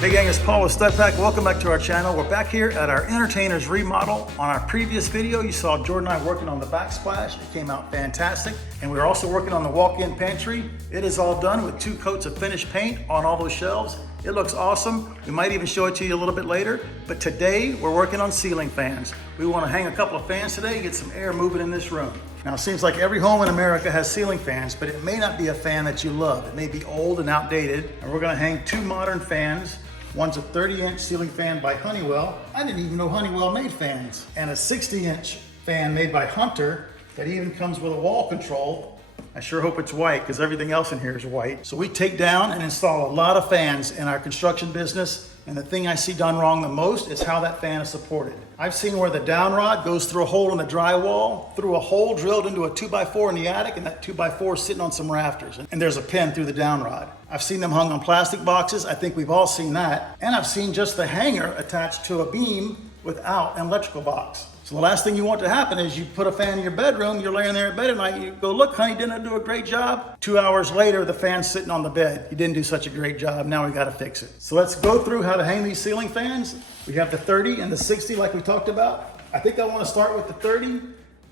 Hey gang, it's Paul with Stud Pack. Welcome back to our channel. We're back here at our entertainer's remodel. On our previous video, you saw Jordan and I working on the backsplash. It came out fantastic. And we were also working on the walk-in pantry. It is all done with 2 coats of finished paint on all those shelves. It looks awesome. We might even show it to you a little bit later. But today, we're working on ceiling fans. We want to hang a couple of fans today and get some air moving in this room. Now, it seems like every home in America has ceiling fans, but it may not be a fan that you love. It may be old and outdated. And we're going to hang 2 modern fans. One's a 30-inch ceiling fan by Honeywell. I didn't even know Honeywell made fans. And a 60-inch fan made by Hunter that even comes with a wall control. I sure hope it's white because everything else in here is white. So we take down and install a lot of fans in our construction business. And the thing I see done wrong the most is how that fan is supported. I've seen where the Downrod goes through a hole in the drywall, through a hole drilled into a 2x4 in the attic, and that 2x4 is sitting on some rafters. And there's a pin through the Downrod. I've seen them hung on plastic boxes. I think we've all seen that. And I've seen just the hanger attached to a beam without an electrical box. So the last thing you want to happen is you put a fan in your bedroom, you're laying there in bed at night, you go, look, honey, didn't I do a great job? 2 hours later, the fan's sitting on the bed. You didn't do such a great job, now we gotta fix it. So let's go through how to hang these ceiling fans. We have the 30 and the 60 like we talked about. I think I wanna start with the 30,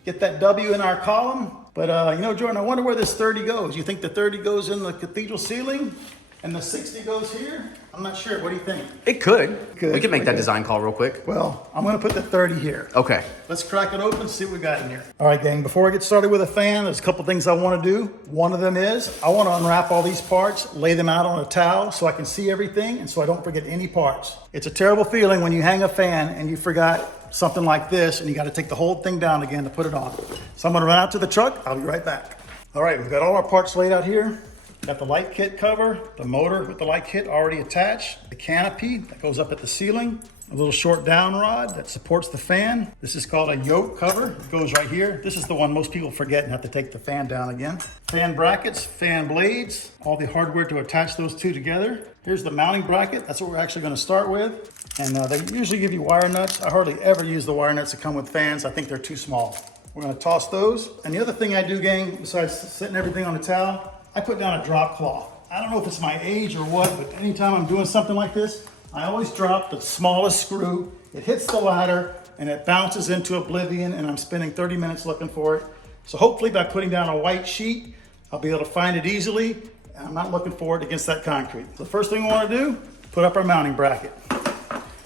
get that W in our column. But you know, Jordan, I wonder where this 30 goes. You think the 30 goes in the cathedral ceiling and the 60 goes here? I'm not sure, what do you think? It could. We can make that design call real quick. Well, I'm gonna put the 30 here. Okay. Let's crack it open, see what we got in here. All right, gang, before I get started with a fan, there's a couple things I wanna do. One of them is, I wanna unwrap all these parts, lay them out on a towel so I can see everything and so I don't forget any parts. It's a terrible feeling when you hang a fan and you forgot something like this and you gotta take the whole thing down again to put it on. So I'm gonna run out to the truck, I'll be right back. All right, we've got all our parts laid out here. Got the light kit cover, the motor with the light kit already attached, the canopy that goes up at the ceiling, a little short downrod that supports the fan. This is called a yoke cover. It goes right here. This is the one most people forget and have to take the fan down again. Fan brackets, fan blades, all the hardware to attach those two together. Here's the mounting bracket. That's what we're actually going to start with. And they usually give you wire nuts. I hardly ever use the wire nuts that come with fans. I think they're too small. We're going to toss those. And the other thing I do, gang, besides setting everything on the towel, I put down a drop cloth. I don't know if it's my age or what, but anytime I'm doing something like this, I always drop the smallest screw. It hits the ladder and it bounces into oblivion and I'm spending 30 minutes looking for it. So hopefully by putting down a white sheet, I'll be able to find it easily and I'm not looking for it against that concrete. So the first thing we want to do, put up our mounting bracket.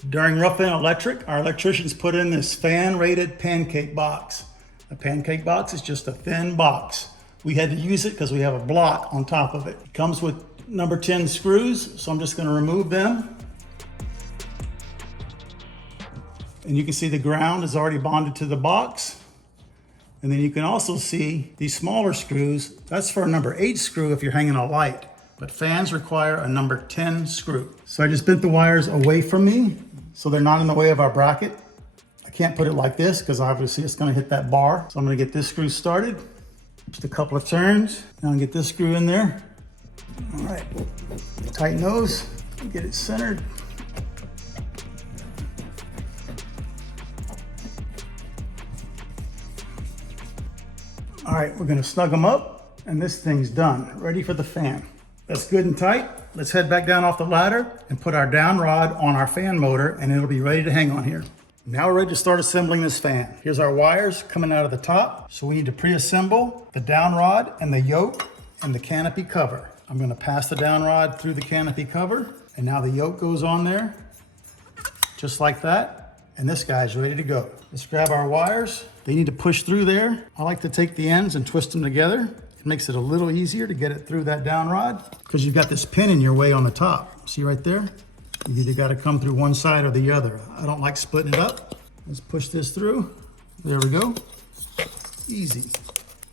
During Rough In Electric, our electricians put in this fan-rated pancake box. A pancake box is just a thin box. We had to use it because we have a block on top of it. It comes with number 10 screws, so I'm just going to remove them. And you can see the ground is already bonded to the box. And then you can also see these smaller screws. That's for a number 8 screw if you're hanging a light, but fans require a number 10 screw. So I just bent the wires away from me so they're not in the way of our bracket. I can't put it like this because obviously it's going to hit that bar. So I'm going to get this screw started. Just a couple of turns. Now get this screw in there. All right, tighten those, get it centered. All right, we're gonna snug them up and this thing's done, ready for the fan. That's good and tight. Let's head back down off the ladder and put our down rod on our fan motor and it'll be ready to hang on here. Now we're ready to start assembling this fan. Here's our wires coming out of the top. So we need to pre-assemble the down rod and the yoke and the canopy cover. I'm gonna pass the down rod through the canopy cover and now the yoke goes on there, just like that. And this guy's ready to go. Let's grab our wires. They need to push through there. I like to take the ends and twist them together. It makes it a little easier to get it through that down rod because you've got this pin in your way on the top. See right there? You either got to come through one side or the other. I don't like splitting it up. Let's push this through. There we go. Easy.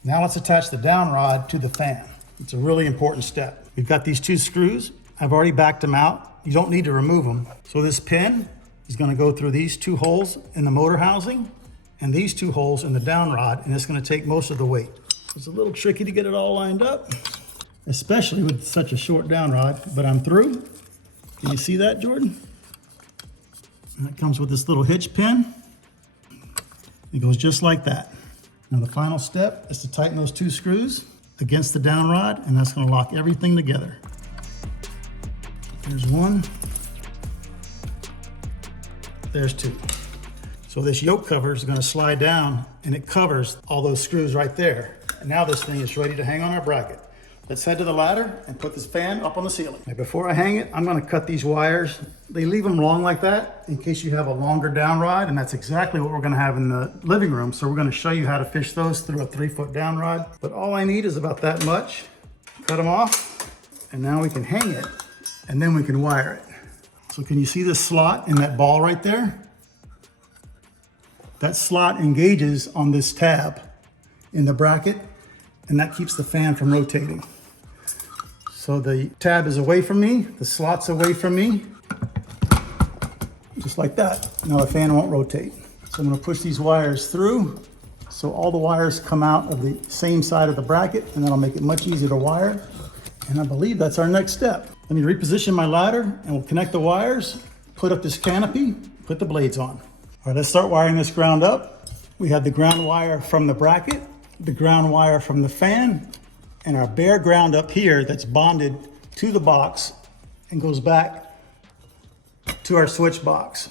Now let's attach the down rod to the fan. It's a really important step. We've got these 2 screws. I've already backed them out. You don't need to remove them. So this pin is going to go through these 2 holes in the motor housing and these 2 holes in the down rod, and it's going to take most of the weight. It's a little tricky to get it all lined up, especially with such a short down rod, but I'm through. Can you see that, Jordan? And it comes with this little hitch pin. It goes just like that. Now the final step is to tighten those 2 screws against the down rod, and that's going to lock everything together. There's one, There's 2. So this yoke cover is gonna slide down and it covers all those screws right there. And now this thing is ready to hang on our bracket. Let's head to the ladder and put this fan up on the ceiling. Now before I hang it, I'm gonna cut these wires. They leave them long like that in case you have a longer down rod, and that's exactly what we're gonna have in the living room. So we're gonna show you how to fish those through a 3-foot down rod. But all I need is about that much. Cut them off, and now we can hang it, and then we can wire it. So can you see this slot in that ball right there? That slot engages on this tab in the bracket, and that keeps the fan from rotating. So the tab is away from me, the slot's away from me, just like that. Now the fan won't rotate. So I'm gonna push these wires through so all the wires come out of the same side of the bracket, and that'll make it much easier to wire. And I believe that's our next step. Let me reposition my ladder and we'll connect the wires, put up this canopy, put the blades on. All right, let's start wiring this ground up. We have the ground wire from the bracket, the ground wire from the fan, and our bare ground up here that's bonded to the box and goes back to our switch box.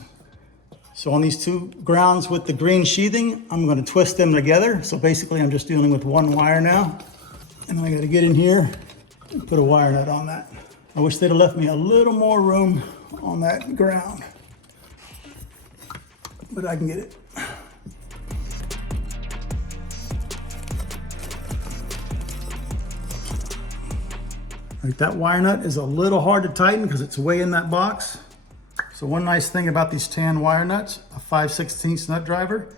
So on these 2 grounds with the green sheathing, I'm gonna twist them together. So basically I'm just dealing with 1 wire now. And I gotta get in here and put a wire nut on that. I wish they'd have left me a little more room on that ground, but I can get it. Right, that wire nut is a little hard to tighten because it's way in that box. So one nice thing about these tan wire nuts, a 5/16 nut driver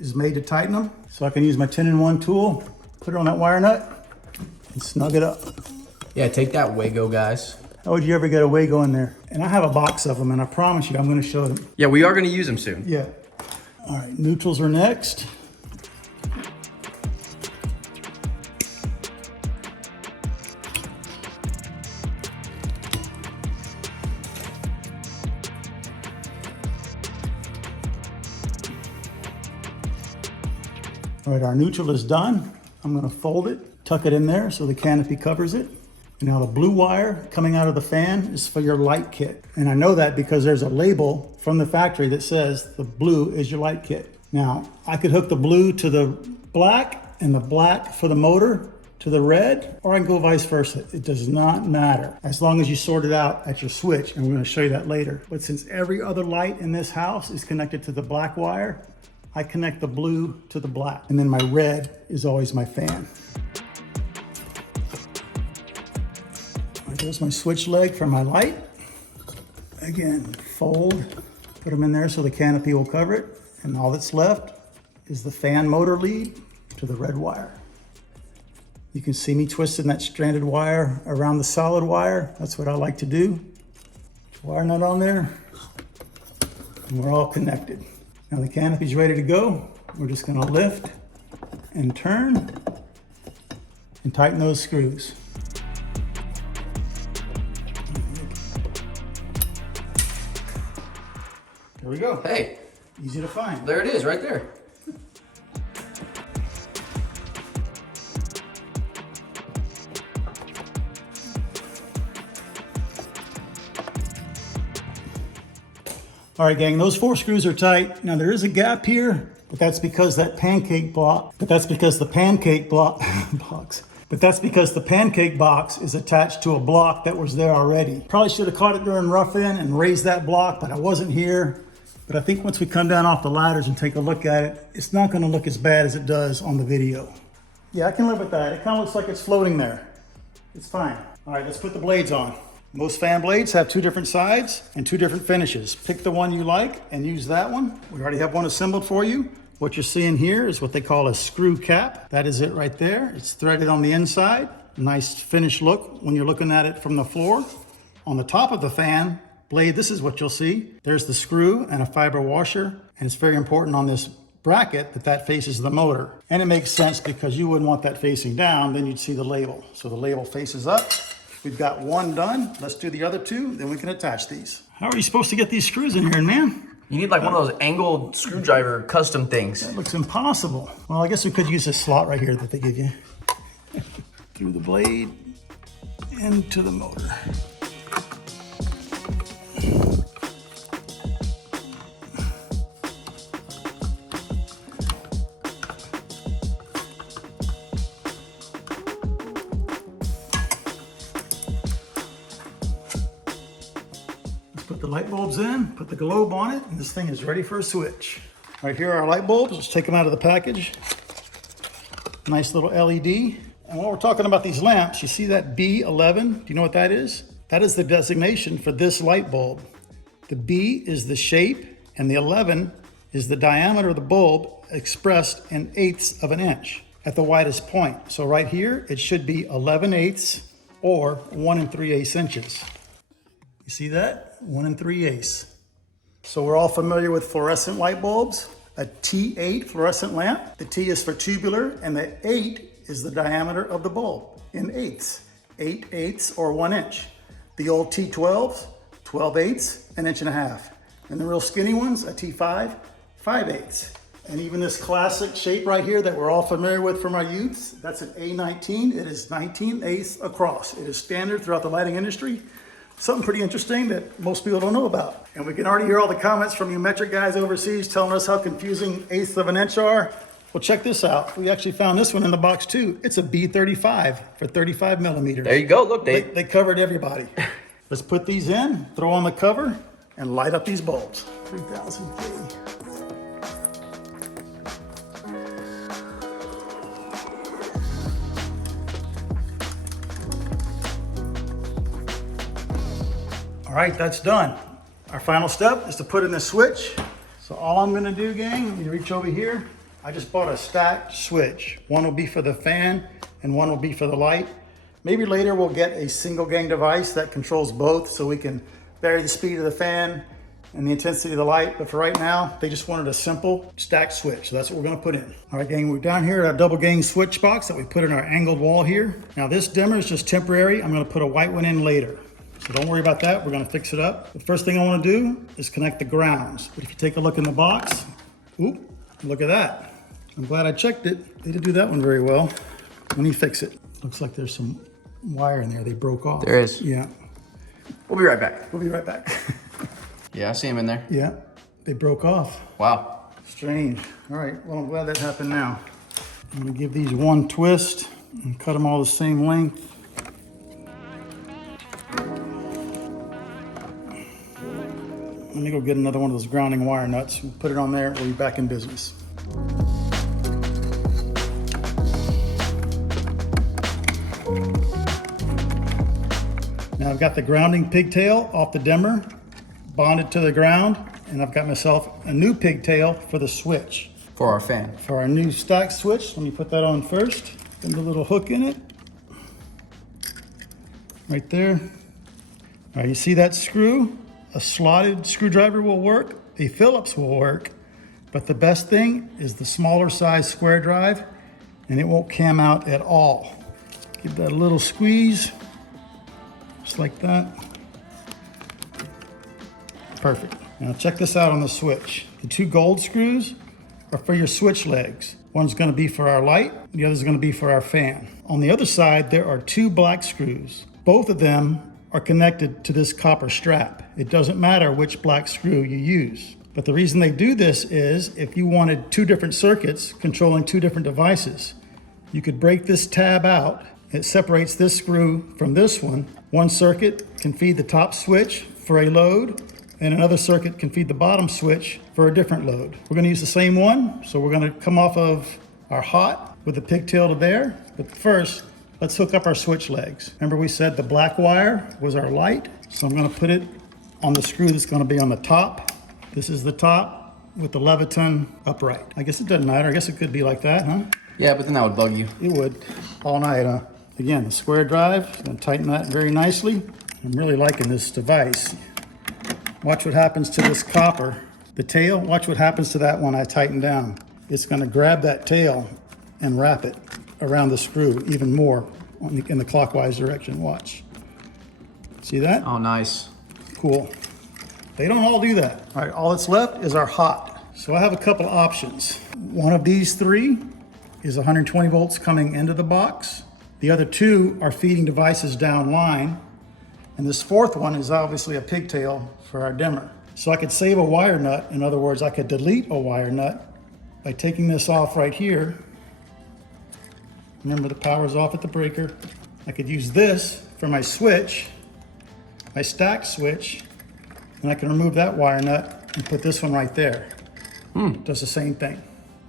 is made to tighten them. So I can use my 10-in-1 tool, put it on that wire nut, and snug it up. Yeah, take that Wago, guys. How would you ever get a Wago in there? And I have a box of them, and I promise you I'm gonna show them. Yeah, we are gonna use them soon. Yeah. All right, neutrals are next. All right, our neutral is done. I'm gonna fold it, tuck it in there so the canopy covers it. Now the blue wire coming out of the fan is for your light kit. And I know that because there's a label from the factory that says the blue is your light kit. Now, I could hook the blue to the black and the black for the motor to the red, or I can go vice versa. It does not matter, as long as you sort it out at your switch, and we're gonna show you that later. But since every other light in this house is connected to the black wire, I connect the blue to the black, and then my red is always my fan. There's my switch leg for my light. Again, fold, put them in there so the canopy will cover it. And all that's left is the fan motor lead to the red wire. You can see me twisting that stranded wire around the solid wire. That's what I like to do. Wire nut on there, and we're all connected. Now the canopy's ready to go. We're just gonna lift and turn and tighten those screws. There we go. Hey. Easy to find. There it is, right there. All right, gang, those 4 screws are tight. Now there is a gap here, but that's because that pancake block, but that's because the pancake block box. But that's because the pancake box is attached to a block that was there already. Probably should have caught it during rough-in and raised that block, but I wasn't here. But I think once we come down off the ladders and take a look at it, it's not gonna look as bad as it does on the video. Yeah, I can live with that. It kind of looks like it's floating there. It's fine. All right, let's put the blades on. Most fan blades have 2 different sides and 2 different finishes. Pick the one you like and use that one. We already have one assembled for you. What you're seeing here is what they call a screw cap. That is it right there. It's threaded on the inside. Nice finished look when you're looking at it from the floor. On the top of the fan blade, this is what you'll see. There's the screw and a fiber washer. And it's very important on this bracket that faces the motor. And it makes sense because you wouldn't want that facing down, then you'd see the label. So the label faces up. We've got one done. Let's do the other 2, then we can attach these. How are you supposed to get these screws in here, man? You need like one of those angled screwdriver custom things. That looks impossible. Well, I guess we could use this slot right here that they give you. Through the blade into the motor. put the light bulbs in, put the globe on it, and this thing is ready for a switch. Right here are our light bulbs. Let's take them out of the package. Nice little LED. And while we're talking about these lamps, you see that B11? Do you know what that is? That is the designation for this light bulb. The B is the shape, and the 11 is the diameter of the bulb expressed in 1/8 of an inch at the widest point. So right here, it should be 11/8 or 1 3/8 inches. You see that? 1 3/8. So we're all familiar with fluorescent light bulbs. A T8 fluorescent lamp. The T is for tubular, and the 8 is the diameter of the bulb in 1/8. 8/8 or 1 inch. The old T12s, 12/8, 1.5 inches. And the real skinny ones, a T5, 5/8. And even this classic shape right here that we're all familiar with from our youths, that's an A19. It is 19/8 across. It is standard throughout the lighting industry. Something pretty interesting that most people don't know about. And we can already hear all the comments from you metric guys overseas telling us how confusing 1/8 of an inch are. Well, check this out. We actually found this one in the box too. It's a B35 for 35 millimeters. There you go. Look, They covered everybody. Let's put these in, throw on the cover, and light up these bulbs. 3000K. All right, that's done. Our final step is to put in the switch. So all I'm gonna do, gang, let me reach over here. I just bought a stacked switch. One will be for the fan and one will be for the light. Maybe later we'll get a single gang device that controls both so we can vary the speed of the fan and the intensity of the light. But for right now, they just wanted a simple stacked switch. So that's what we're gonna put in. All right, gang, we're down here at our double gang switch box that we put in our angled wall here. Now this dimmer is just temporary. I'm gonna put a white one in later. So don't worry about that, we're gonna fix it up. The first thing I wanna do is connect the grounds. But if you take a look in the box, oop, look at that. I'm glad I checked it. They didn't do that one very well. Let me fix it. Looks like there's some wire in there, they broke off. There is. Yeah. We'll be right back. We'll be right back. Yeah, I see him in there. Yeah, they broke off. Wow. Strange. All right, well, I'm glad that happened now. I'm gonna give these one twist and cut them all the same length. Let me go get another one of those grounding wire nuts. We'll put it on there, we'll be back in business. Now I've got the grounding pigtail off the dimmer, bonded to the ground, and I've got myself a new pigtail for the switch. For our fan. For our new stack switch, let me put that on first. Put a little hook in it. Right there. All right, you see that screw? A slotted screwdriver will work, a Phillips will work, but the best thing is the smaller size square drive, and it won't cam out at all. Give that a little squeeze, just like that. Perfect. Now check this out on the switch. The 2 gold screws are for your switch legs. One's gonna be for our light, the other's gonna be for our fan. On the other side, there are 2 black screws. Both of them are connected to this copper strap. It doesn't matter which black screw you use. But the reason they do this is if you wanted 2 different circuits controlling 2 different devices, you could break this tab out. It separates this screw from this one. One circuit can feed the top switch for a load, and another circuit can feed the bottom switch for a different load. We're gonna use the same one, so we're gonna come off of our hot with the pigtail to there. But first, let's hook up our switch legs. Remember we said the black wire was our light, so I'm gonna put it on the screw that's gonna be on the top. This is the top with the Leviton upright. I guess it doesn't matter, I guess it could be like that, huh? Yeah, but then that would bug you. It would, all night, huh? Again, the square drive, gonna tighten that very nicely. I'm really liking this device. Watch what happens to this copper. The tail, watch what happens to that when I tighten down. It's gonna grab that tail and wrap it around the screw even more in the clockwise direction, watch. See that? Oh, nice. Cool. They don't all do that. All right, all that's left is our hot. So I have a couple options. One of these 3 is 120 volts coming into the box. The other 2 are feeding devices down line. And this 4th one is obviously a pigtail for our dimmer. So I could save a wire nut. In other words, I could delete a wire nut by taking this off right here. Remember, the power's off at the breaker. I could use this for my switch, my stack switch, And I can remove that wire nut and put this one right there. Does the same thing.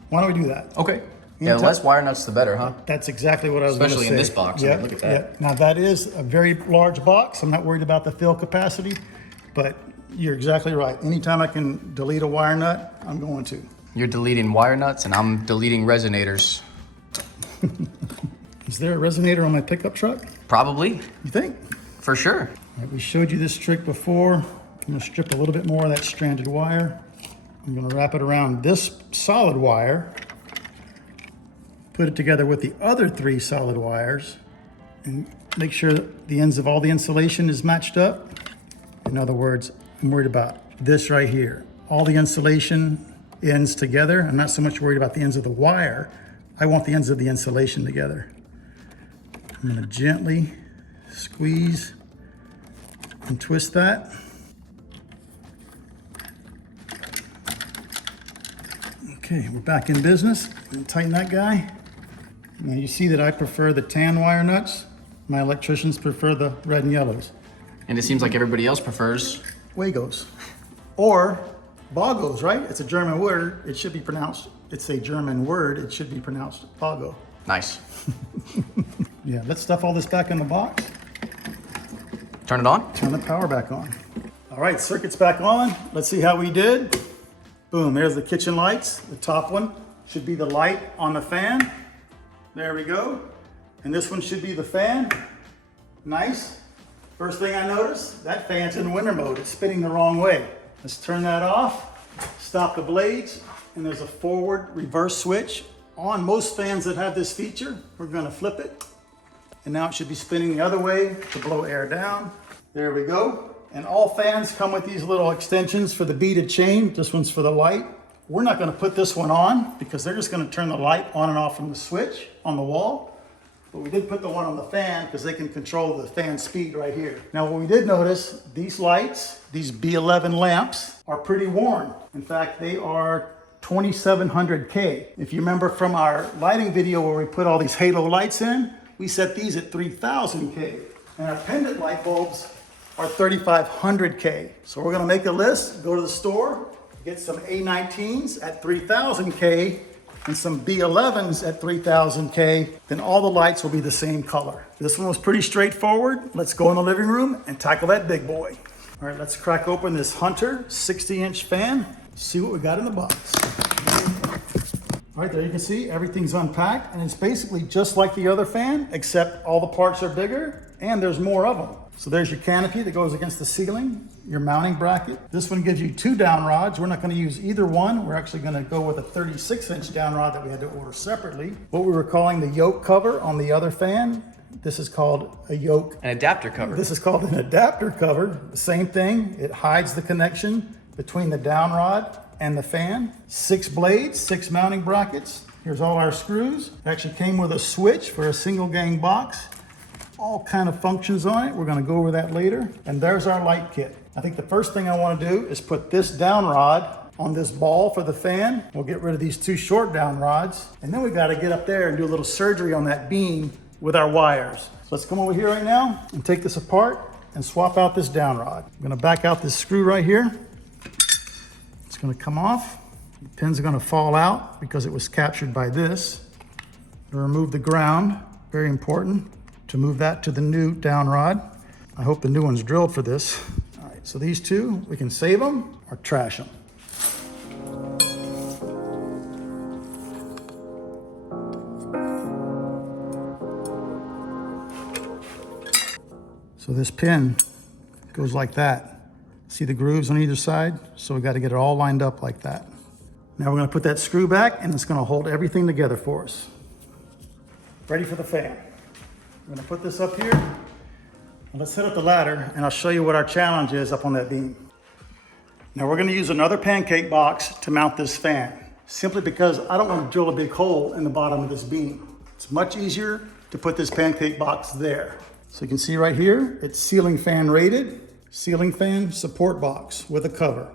Why don't we do that? Okay. Yeah, the less wire nuts, the better, huh? That's exactly what I was going to say. Especially in this box. I mean, look at that. Yep. Now that is a very large box. I'm not worried about the fill capacity, but you're exactly right. Anytime I can delete a wire nut, I'm going to. You're deleting wire nuts and I'm deleting resonators. Is there a resonator on my pickup truck? Probably. You think? For sure. All right, we showed you this trick before. I'm going to strip a little bit more of that stranded wire. I'm going to wrap it around this solid wire, put it together with the other 3 solid wires, and make sure that the ends of all the insulation is matched up. In other words, I'm worried about this right here. All the insulation ends together. I'm not so much worried about the ends of the wire. I want the ends of the insulation together. I'm going to gently squeeze and twist that. Okay, we're back in business. Tighten that guy. Now you see that I prefer the tan wire nuts. My electricians prefer the red and yellows. And it seems like everybody else prefers Wagos. Or Bogos, right? It's a German word. It should be pronounced, it's a German word. It should be pronounced Bogo. nice. Yeah, let's stuff all this back in the box. Turn it on. Turn the power back on. All right, circuit's back on. Let's see how we did. Boom, there's the kitchen lights. The top one should be the light on the fan. There we go. And this one should be the fan. Nice. First thing I noticed, that fan's in winter mode. It's spinning the wrong way. Let's turn that off, stop the blades, and there's a forward reverse switch. On most fans that have this feature, we're gonna flip it. And now it should be spinning the other way to blow air down. There we go. And all fans come with these little extensions for the beaded chain. This one's for the light. We're not gonna put this one on because they're just gonna turn the light on and off from the switch on the wall. But we did put the one on the fan because they can control the fan speed right here. Now what we did notice, these lights, these B11 lamps are pretty worn. In fact, they are 2700K. If you remember from our lighting video where we put all these halo lights in, we set these at 3000K. And our pendant light bulbs are 3500K. So we're gonna make a list, go to the store, get some A19s at 3000K and some B11s at 3000K, then all the lights will be the same color. This one was pretty straightforward. Let's go in the living room and tackle that big boy. All right, let's crack open this Hunter 60-inch fan, see what we got in the box. All right, there you can see everything's unpacked, and it's basically just like the other fan, except all the parts are bigger and there's more of them. So there's your canopy that goes against the ceiling, your mounting bracket. This one gives you 2 down rods. We're not going to use either one. We're actually going to go with a 36-inch down rod that we had to order separately. What we were calling the yoke cover on the other fan, this is called a yoke. An adapter cover. This is called an adapter cover. The same thing. It hides the connection between the down rod and the fan. 6 blades, 6 mounting brackets. Here's all our screws. It actually came with a switch for a single gang box. All kind of functions on it. We're gonna go over that later. And there's our light kit. I think the first thing I wanna do is put this down rod on this ball for the fan. We'll get rid of these 2 short down rods. And then we gotta get up there and do a little surgery on that beam with our wires. So let's come over here right now and take this apart and swap out this down rod. I'm gonna back out this screw right here. It's gonna come off. The pins are gonna fall out because it was captured by this. Remove the ground, very important, to move that to the new down rod. I hope the new one's drilled for this. All right, so these 2, we can save them or trash them. So this pin goes like that. See the grooves on either side? So we got to get it all lined up like that. Now we're going to put that screw back and it's going to hold everything together for us. Ready for the fan. I'm going to put this up here. Let's set up the ladder and I'll show you what our challenge is up on that beam. Now we're going to use another pancake box to mount this fan, simply because I don't want to drill a big hole in the bottom of this beam. It's much easier to put this pancake box there. So you can see right here, it's ceiling fan rated, ceiling fan support box with a cover.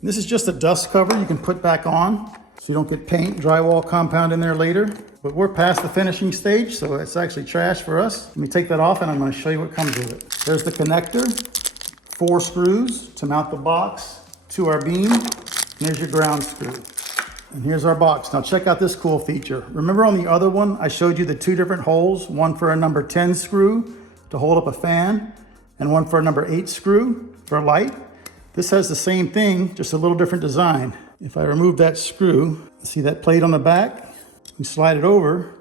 And this is just a dust cover you can put back on so you don't get paint, drywall compound in there later. But we're past the finishing stage, so it's actually trash for us. Let me take that off and I'm going to show you what comes with it. There's the connector 4 screws to mount the box to our beam. And there's your ground screw. And here's our box. Now check out this cool feature. Remember on the other one, I showed you the 2 different holes, one for a number 10 screw to hold up a fan, and one for a number 8 screw for a light. This has the same thing, just a little different design. If I remove that screw, see that plate on the back? You slide it over,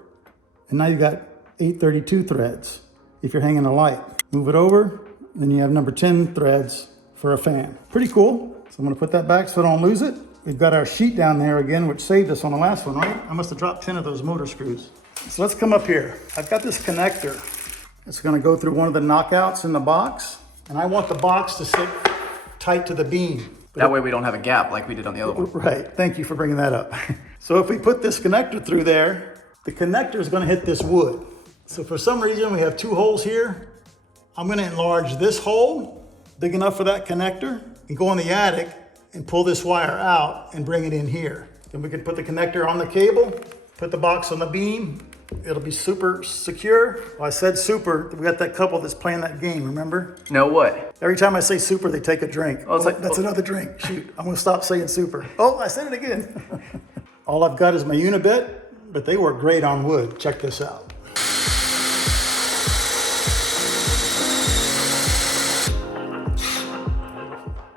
and now you got 832 threads if you're hanging a light. Move it over, then you have number 10 threads for a fan. Pretty cool. So I'm gonna put that back so I don't lose it. We've got our sheet down there again, which saved us on the last one, right? I must have dropped 10 of those motor screws. So let's come up here. I've got this connector. It's gonna go through one of the knockouts in the box, and I want the box to sit tight to the beam. That way we don't have a gap like we did on the other one. Right, thank you for bringing that up. So if we put this connector through there, the connector is gonna hit this wood. So for some reason, we have 2 holes here. I'm gonna enlarge this hole, big enough for that connector, and go in the attic and pull this wire out and bring it in here. Then we can put the connector on the cable, put the box on the beam. It'll be super secure. Well, I said super, we got that couple that's playing that game, remember? No, what? Every time I say super, they take a drink. Oh, it's like, that's another drink. Shoot, I'm gonna stop saying super. Oh, I said it again. All I've got is my unibit, but they work great on wood. Check this out.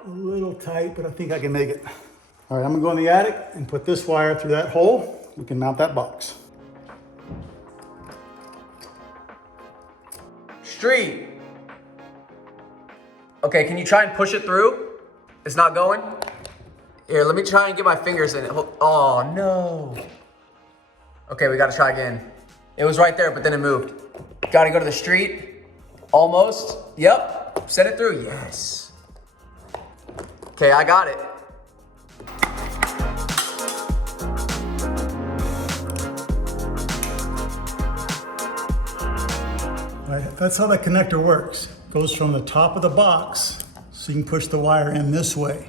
A little tight, but I think I can make it. All right, I'm gonna go in the attic and put this wire through that hole. We can mount that box. Street. Okay, can you try and push it through? It's not going? Here, let me try and get my fingers in it. Oh, no. Okay, we gotta try again. It was right there, but then it moved. Gotta go to the street. Almost. Yep. Set it through. Yes. Okay, I got it. Right, that's how that connector works. Goes from the top of the box, so you can push the wire in this way.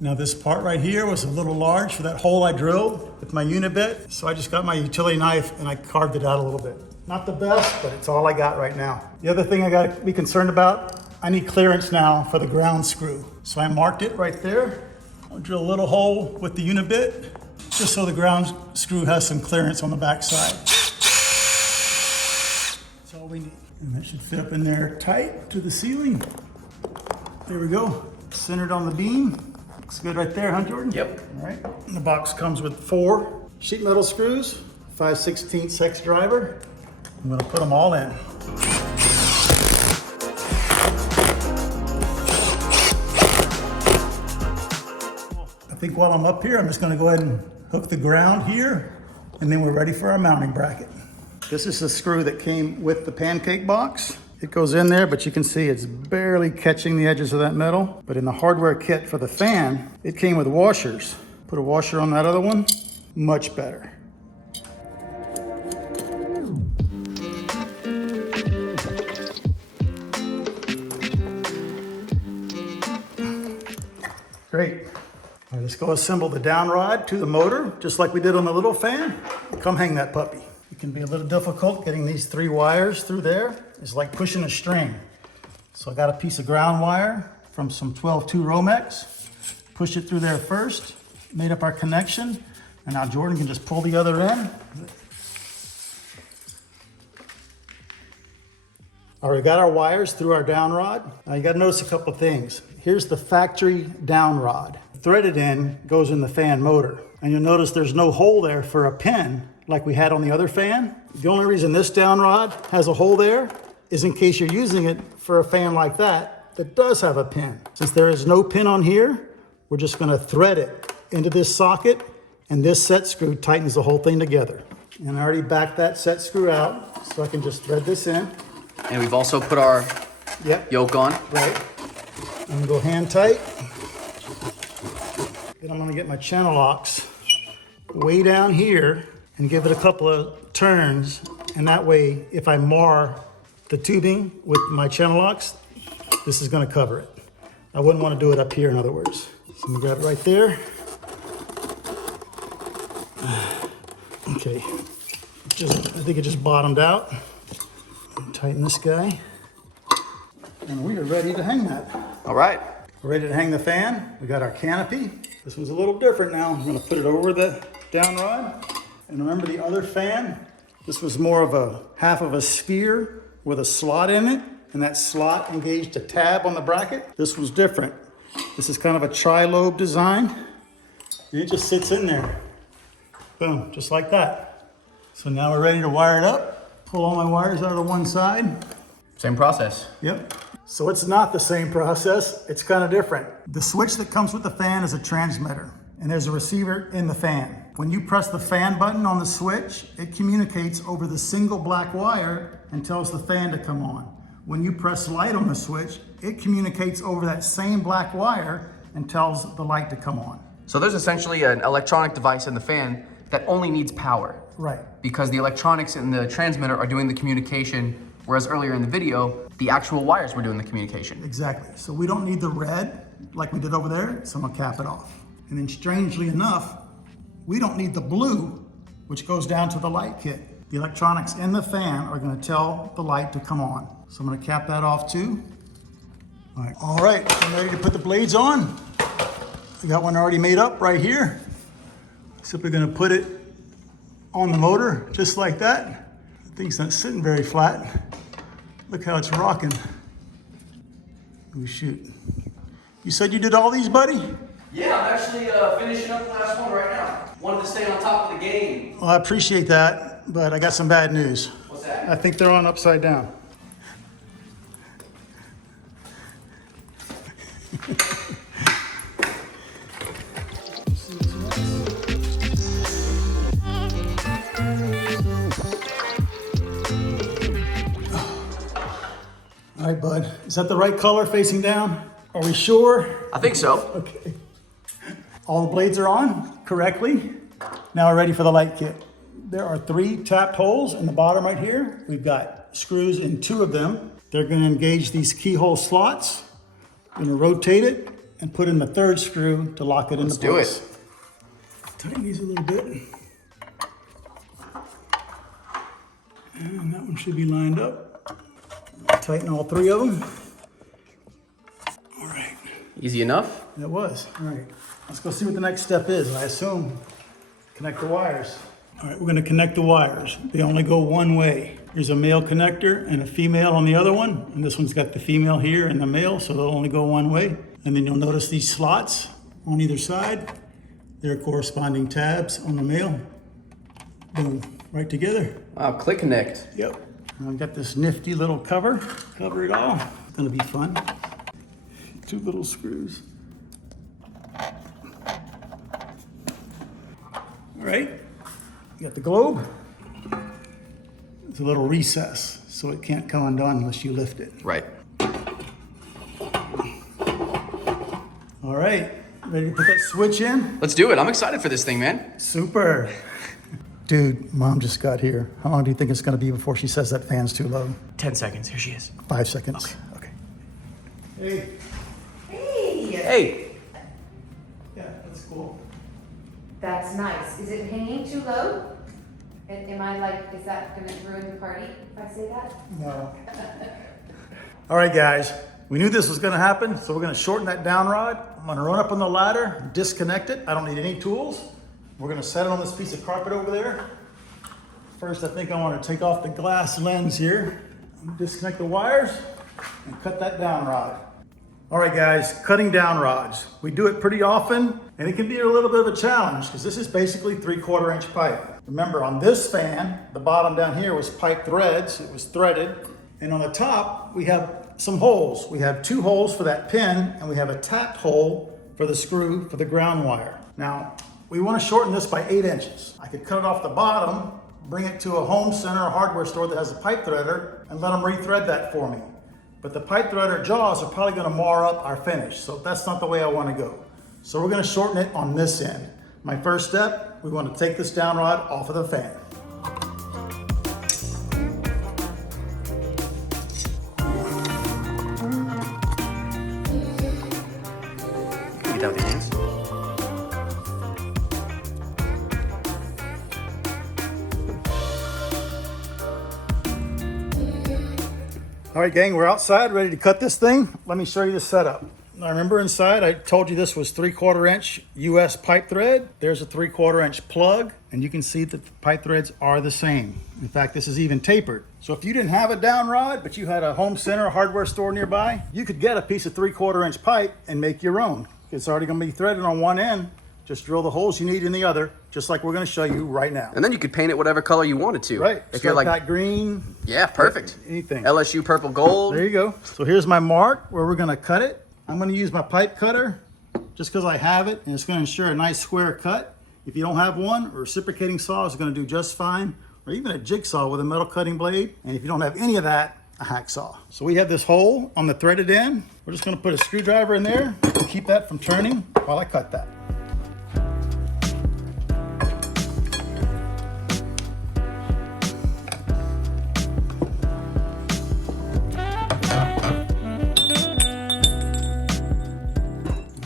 Now this part right here was a little large for that hole I drilled with my unibit, so I just got my utility knife and I carved it out a little bit. Not the best, but it's all I got right now. The other thing I gotta be concerned about, I need clearance now for the ground screw. So I marked it right there. I'll drill a little hole with the unibit, just so the ground screw has some clearance on the back side. That's all we need. And that should fit up in there tight to the ceiling. There we go, centered on the beam. Looks good right there, huh, Jordan? Yep. All right, and the box comes with 4 sheet metal screws, 5/16 hex driver. I'm gonna put them all in. I think while I'm up here, I'm just gonna go ahead and hook the ground here, and then we're ready for our mounting bracket. This is the screw that came with the pancake box. It goes in there, but you can see it's barely catching the edges of that metal. But in the hardware kit for the fan, it came with washers. Put a washer on that other one, much better. Great. All right, let's go assemble the downrod to the motor, just like we did on the little fan. Come hang that puppy. It can be a little difficult getting these 3 wires through there. It's like pushing a string. So I got a piece of ground wire from some 12-2 Romex. Pushed it through there first, made up our connection, and now Jordan can just pull the other end. All right, we got our wires through our downrod. Now you gotta notice a couple things. Here's the factory downrod. Threaded in goes in the fan motor. And you'll notice there's no hole there for a pin like we had on the other fan. The only reason this downrod has a hole there is in case you're using it for a fan like that does have a pin. Since there is no pin on here, we're just gonna thread it into this socket, and this set screw tightens the whole thing together. And I already backed that set screw out, so I can just thread this in. And we've also put our yoke on. Right. I'm gonna go hand tight. Then I'm gonna get my channel locks way down here and give it a couple of turns. And that way, if I mar the tubing with my channel locks, this is gonna cover it. I wouldn't wanna do it up here, in other words. So I'm gonna grab it right there. Okay, I think it just bottomed out. Tighten this guy. And we are ready to hang that. All right. We're ready to hang the fan. We got our canopy. This one's a little different now. I'm gonna put it over the downrod. And remember the other fan? This was more of a half of a sphere with a slot in it, and that slot engaged a tab on the bracket. This was different. This is kind of a tri-lobe design, and it just sits in there. Boom, just like that. So now we're ready to wire it up. Pull all my wires out of the one side. Same process. Yep. So it's not the same process, it's kind of different. The switch that comes with the fan is a transmitter, and there's a receiver in the fan. When you press the fan button on the switch, it communicates over the single black wire and tells the fan to come on. When you press light on the switch, it communicates over that same black wire and tells the light to come on. So there's essentially an electronic device in the fan that only needs power. Right. Because the electronics in the transmitter are doing the communication, whereas earlier in the video, the actual wires were doing the communication. Exactly. So we don't need the red like we did over there, so I'm gonna cap it off. And then strangely enough, we don't need the blue, which goes down to the light kit. The electronics in the fan are gonna tell the light to come on. So I'm gonna cap that off too. All right, I'm ready to put the blades on. I got one already made up right here. Simply gonna put it on the motor, just like that. The thing's not sitting very flat. Look how it's rocking. Oh shoot. You said you did all these, buddy? Yeah, I'm actually finishing up the last one right now. Wanted to stay on top of the game. Well, I appreciate that, but I got some bad news. What's that? I think they're on upside down. All right, bud. Is that the right color facing down? Are we sure? I think so. Okay. All the blades are on correctly. Now we're ready for the light kit. There are 3 tapped holes in the bottom right here. We've got screws in 2 of them. They're gonna engage these keyhole slots. I'm gonna rotate it and put in the 3rd screw to lock it into place. Let's do it. Tighten these a little bit. And that one should be lined up. Tighten all 3 of them. All right. Easy enough? That was. All right. Let's go see what the next step is. I assume connect the wires. All right, we're going to connect the wires. They only go one way. There's a male connector and a female on the other one. And this one's got the female here and the male, so they'll only go one way. And then you'll notice these slots on either side. They're corresponding tabs on the male. Boom, right together. Wow, click connect. Yep. And I've got this nifty little cover it all. It's gonna be fun. 2 little screws. All right, you got the globe. There's a little recess, so it can't come undone unless you lift it. Right. All right, ready to put that switch in? Let's do it. I'm excited for this thing, man. Super. Dude, Mom just got here. How long do you think it's gonna be before she says that fan's too low? 10 seconds. Here she is. 5 seconds. Okay. Hey. Hey. Yeah, that's cool. That's nice. Is it hanging too low? Am I like, is that gonna ruin the party if I say that? No. All right, guys. We knew this was gonna happen, so we're gonna shorten that downrod. I'm gonna run up on the ladder, disconnect it. I don't need any tools. We're gonna set it on this piece of carpet over there. First, I think I wanna take off the glass lens here. Disconnect the wires and cut that downrod. All right, guys, cutting down rods. We do it pretty often, and it can be a little bit of a challenge because this is basically 3/4 inch pipe. Remember, on this fan, the bottom down here was pipe threads. It was threaded. And on the top, we have some holes. We have 2 holes for that pin, and we have a tapped hole for the screw for the ground wire. Now, we want to shorten this by 8 inches. I could cut it off the bottom, bring it to a home center or hardware store that has a pipe threader, and let them rethread that for me. But the pipe threader jaws are probably gonna mar up our finish, so that's not the way I wanna go. So we're gonna shorten it on this end. My first step, we wanna take this downrod off of the fan. Get that with your hands. All right, gang, we're outside ready to cut this thing. Let me show you the setup. Now remember inside, I told you this was 3/4 inch US pipe thread. There's a 3/4 inch plug, and you can see that the pipe threads are the same. In fact, this is even tapered. So if you didn't have a Downrod, but you had a home center, a hardware store nearby, you could get a piece of 3/4 inch pipe and make your own. It's already gonna be threaded on one end. Just drill the holes you need in the other, just like we're gonna show you right now. And then you could paint it whatever color you wanted to. Right, If you're like green. Yeah, perfect. Anything. LSU purple gold. There you go. So here's my mark where we're gonna cut it. I'm gonna use my pipe cutter just because I have it, and it's gonna ensure a nice square cut. If you don't have one, a reciprocating saw is gonna do just fine, or even a jigsaw with a metal cutting blade. And if you don't have any of that, a hacksaw. So we have this hole on the threaded end. We're just gonna put a screwdriver in there to keep that from turning while I cut that.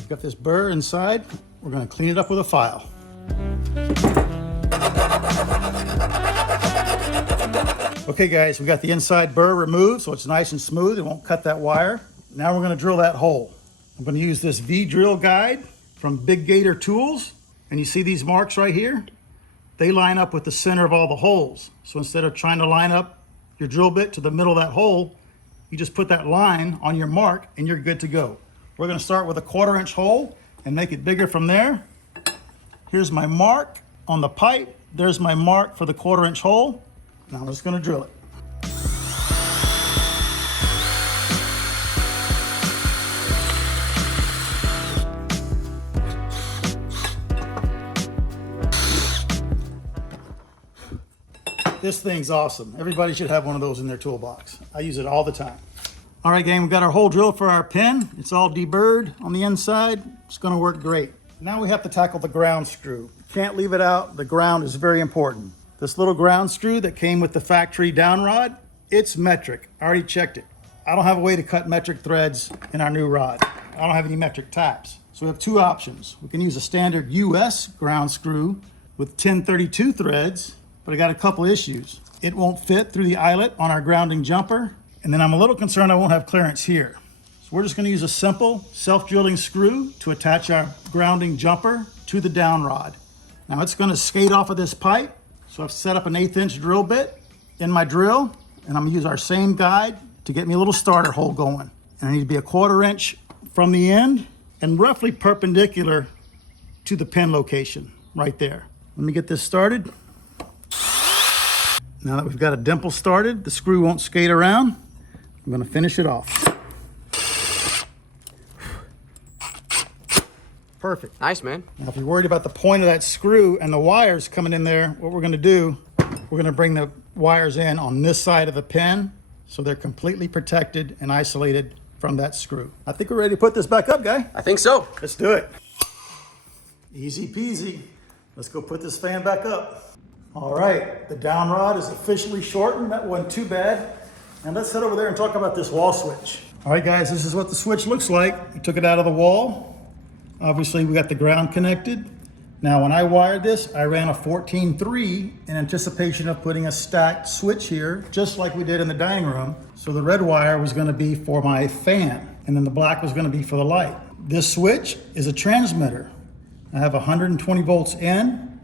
Got this burr inside. We're going to clean it up with a file. Okay guys, we got the inside burr removed so it's nice and smooth. It won't cut that wire. Now we're going to drill that hole. I'm going to use this V-drill guide from Big Gator Tools. And you see these marks right here? They line up with the center of all the holes. So instead of trying to line up your drill bit to the middle of that hole, you just put that line on your mark and you're good to go. We're going to start with a 1/4 inch hole and make it bigger from there. Here's my mark on the pipe. There's my mark for the 1/4 inch hole. Now I'm just going to drill it. This thing's awesome. Everybody should have one of those in their toolbox. I use it all the time. All right, gang, we've got our hole drilled for our pin. It's all deburred on the inside. It's gonna work great. Now we have to tackle the ground screw. Can't leave it out. The ground is very important. This little ground screw that came with the factory Downrod, it's metric. I already checked it. I don't have a way to cut metric threads in our new rod. I don't have any metric taps. So we have two options. We can use a standard US ground screw with 1032 threads, but I got a couple issues. It won't fit through the eyelet on our grounding jumper. And then I'm a little concerned I won't have clearance here. So we're just gonna use a simple self-drilling screw to attach our grounding jumper to the Downrod. Now it's gonna skate off of this pipe. So I've set up an 1/8 inch drill bit in my drill, and I'm gonna use our same guide to get me a little starter hole going. And I need to be a 1/4 inch from the end and roughly perpendicular to the pin location right there. Let me get this started. Now that we've got a dimple started, the screw won't skate around. I'm gonna finish it off. Perfect. Nice, man. Now, if you're worried about the point of that screw and the wires coming in there, what we're gonna do, we're gonna bring the wires in on this side of the pin so they're completely protected and isolated from that screw. I think we're ready to put this back up, guy. I think so. Let's do it. Easy peasy. Let's go put this fan back up. All right, the Downrod is officially shortened. That wasn't too bad. And let's head over there and talk about this wall switch. All right, guys, this is what the switch looks like. We took it out of the wall. Obviously, we got the ground connected. Now, when I wired this, I ran a 14-3 in anticipation of putting a stacked switch here, just like we did in the dining room. So the red wire was gonna be for my fan, and then the black was gonna be for the light. This switch is a transmitter. I have 120 volts in,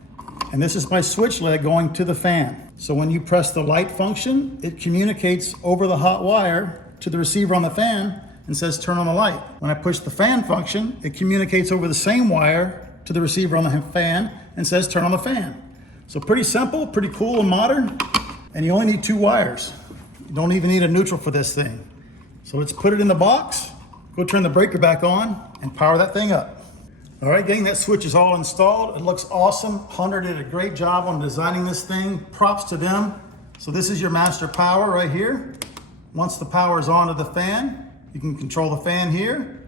and this is my switch leg going to the fan. So when you press the light function, it communicates over the hot wire to the receiver on the fan and says turn on the light. When I push the fan function, it communicates over the same wire to the receiver on the fan and says turn on the fan. So pretty simple, pretty cool and modern, and you only need 2 wires. You don't even need a neutral for this thing. So let's put it in the box, go turn the breaker back on, and power that thing up. All right, gang, that switch is all installed. It looks awesome. Hunter did a great job on designing this thing. Props to them. So this is your master power right here. Once the power is on to the fan, you can control the fan here,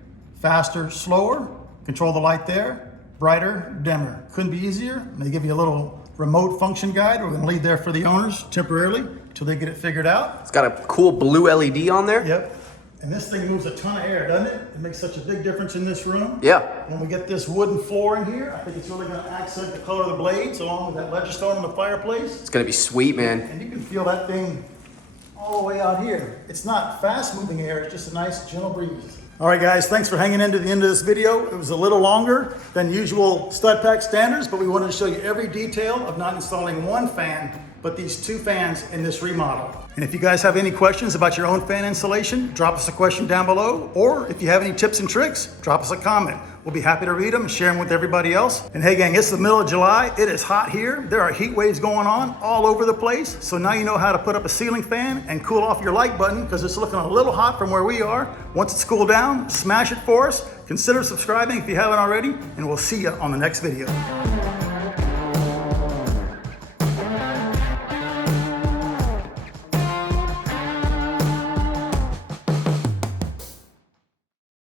faster, slower, control the light there, brighter, dimmer. Couldn't be easier. They give you a little remote function guide. We're gonna leave there for the owners temporarily until they get it figured out. It's got a cool blue LED on there. Yep. And this thing moves a ton of air, doesn't it? It makes such a big difference in this room. Yeah. When we get this wooden floor in here, I think it's really gonna accent the color of the blades along with that ledger stone on the fireplace. It's gonna be sweet, man. And you can feel that thing all the way out here. It's not fast moving air, it's just a nice gentle breeze. All right guys, thanks for hanging in to the end of this video. It was a little longer than usual stud pack standards, but we wanted to show you every detail of not installing one fan, but these 2 fans in this remodel. And if you guys have any questions about your own fan installation, drop us a question down below, or if you have any tips and tricks, drop us a comment. We'll be happy to read them and share them with everybody else. And hey gang, it's the middle of July. It is hot here. There are heat waves going on all over the place. So now you know how to put up a ceiling fan and cool off your like button because it's looking a little hot from where we are. Once it's cooled down, smash it for us. Consider subscribing if you haven't already, and we'll see you on the next video.